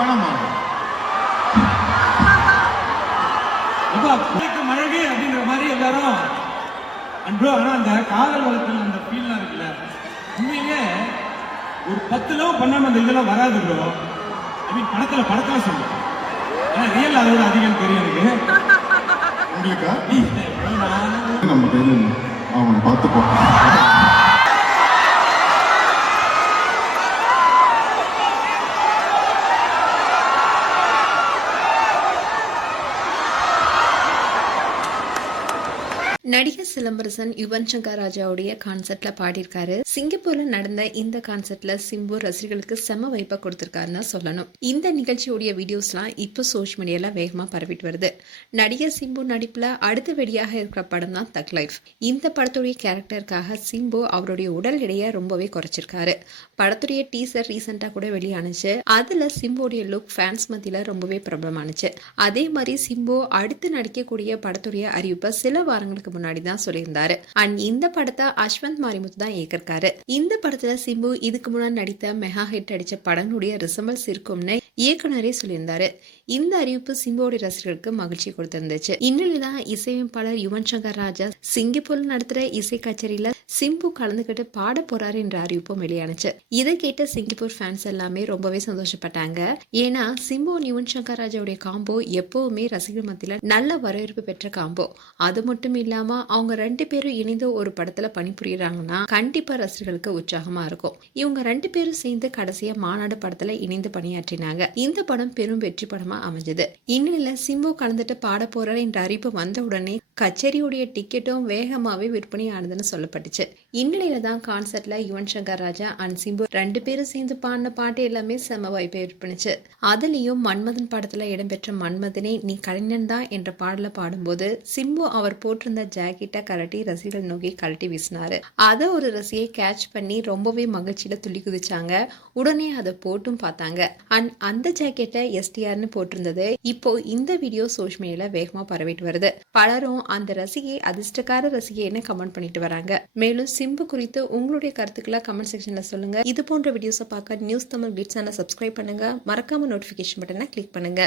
வேணாமா மழகு அப்படின்ற மாதிரி எல்லாரும் அன்றோ. ஆனா அந்த காதல் வளர்த்தல் அந்த ஃபீல்லாம் இருக்குல்ல, உண்மையிலே ஒரு 10 லவ் பண்ணாம அந்த இதெல்லாம் வராது ப்ரோ. ஐ மீன் படத்துல சொல்லுங்க, ஏன்னா ரியல் அதோட அதிகம் தெரியும் எனக்கு. உங்களுக்கா நம்ம கையில் அவனை பார்த்துப்போம். நடிகர் சிலம்பரசன் யுவன் சங்கர் ராஜாவுடைய கான்சர்ட்ல பாடியிருக்காரு. சிங்கப்பூர்ல நடந்த இந்த கான்சர்ட்ல சிம்பு ரசிகர்களுக்கு செம வைப்பா கொடுத்திருக்காருன்னு சொல்லணும். இந்த நிகழ்ச்சியுடைய வீடியோஸ்லாம் இப்போ சோஷியல் மீடியால வேகமா பரவிட்டு வருது. நடிகர் சிம்பு நடிப்புல அடுத்த வெடியாக இருக்கிற படம் தான் தக் லைஃப். இந்த படத்துடைய கேரக்டருக்காக சிம்பு அவருடைய உடல் எடையை ரொம்பவே குறைச்சிருக்காரு. படத்துடைய டீசர் ரீசெண்டா கூட வெளியானுச்சு. அதுல சிம்புடைய லுக் ஃபேன்ஸ் மத்தியில ரொம்பவே பிரபலமானுச்சு. அதே மாதிரி சிம்பு அடுத்து நடிக்கக்கூடிய படத்துடைய அறிவிப்பை சில வாரங்களுக்கு முன்னாடி தான் சொல்லியிருந்தாரு. அண்ட் இந்த படத்தை அஸ்வந்த் மாரிமுத்து தான் இயக்கிருக்காரு. இந்த படத்துல சிம்பு இதுக்கு முன்னாடி நடித்த மெகா ஹிட் அடிச்ச படங்களுடைய ரிசல்ட்ஸ் இருக்கும்னு இயக்குனரே சொல்லியிருந்தாரு. இந்த அறிவிப்பு சிம்புவோட ரசிகர்களுக்கு மகிழ்ச்சி கொடுத்திருந்துச்சு. இந்நிலையில்தான் இசையமைப்பாளர் யுவன் சங்கர் ராஜா சிங்கப்பூர்ல நடத்துற இசை கச்சேரியில சிம்பு கலந்துகிட்டு பாட போறாரு என்ற அறிவிப்பும் வெளியானுச்சு. இதை கேட்ட சிங்கப்பூர் ஃபேன்ஸ் எல்லாமே ரொம்பவே சந்தோஷப்பட்டாங்க. ஏன்னா சிம்பு யுவன் சங்கர் ராஜாவுடைய காம்போ எப்பவுமே ரசிகர் மத்தியில நல்ல வரவேற்பு பெற்ற காம்போ. அது மட்டும் இல்லாம அவங்க 2 பேரும் இணைந்து ஒரு படத்துல பணிபுரியறாங்கன்னா கண்டிப்பா ரசிகர்களுக்கு உற்சாகமா இருக்கும். இவங்க 2 பேரும் சேர்ந்து கடைசியா மாநாடு படத்துல இணைந்து பணியாற்றினாங்க. இந்த படம் பெரும் வெற்றி படமா அமைஞ்சது. இந்நிலையில சிம்பு கலந்துட்டு பாட போறாரு என்ற அறிவிப்பு வந்த உடனே கச்சேரியுடைய டிக்கெட்டும் வேகமாவே விற்பனை ஆனதுன்னு சொல்லப்பட்டுச்சு. இந்நிலையில தான் கான்சர்ட்ல யுவன் சங்கர் ராஜா அண்ட் சிம்பு 2 பேரும் சேர்ந்து பாடின பாட்டு எல்லாமே செம வாய்ப்பை விற்பனுச்சு. அதுலயும் மன்மதன் படத்துல இடம்பெற்ற மன்மதனே நீ கலைஞன் தான் என்ற பாடல பாடும்போது சிம்பு அவர் போட்டிருந்த ஜாக்கெட்டை கலட்டி ரசிகர்கள் நோக்கி கலட்டி வீசினாரு. அதை ஒரு ரசிகை கேட்ச் பண்ணி ரொம்பவே மகிழ்ச்சியில துள்ளி குதிச்சாங்க. உடனே அதை போட்டும் பார்த்தாங்க. அண்ட் அந்த ஜாக்கெட்டை எஸ்டிஆர்னு போட்டிருந்தது. இப்போ இந்த வீடியோ சோஷியல் மீடியால வேகமா பரவிட்டு வருது. பலரும் அந்த ரசிகை அதிர்ஷ்டக்கார ரசிகைன்னு கமெண்ட் பண்ணிட்டு வராங்க. மேலும் சிம்பு குறித்து உங்களுடைய கருத்துக்களை கமெண்ட் செக்ஷன்ல சொல்லுங்க. இது போன்ற வீடியோஸை பார்க்க நியூஸ் தமிழ் கிளிட்ஸ் சேனலை சப்ஸ்கிரைப் பண்ணுங்க. மறக்காம நோட்டிபிகேஷன் பட்டனை கிளிக் பண்ணுங்க.